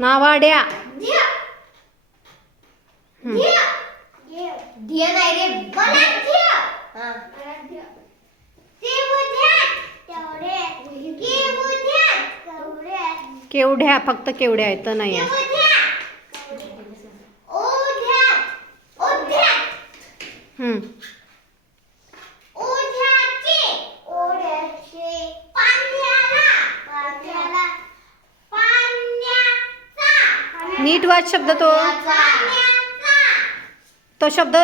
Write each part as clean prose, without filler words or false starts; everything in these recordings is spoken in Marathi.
नावाड्या. केवढ्या, फक्त केवढ्या आहे तर नाही आहे. नीट वाच शब्द तो शब्द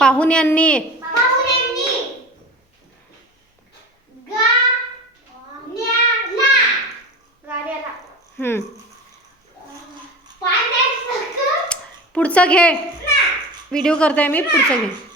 पाहुण्यांनी. पुढचं घे, व्हिडिओ करतोय मी, पुढचं घे.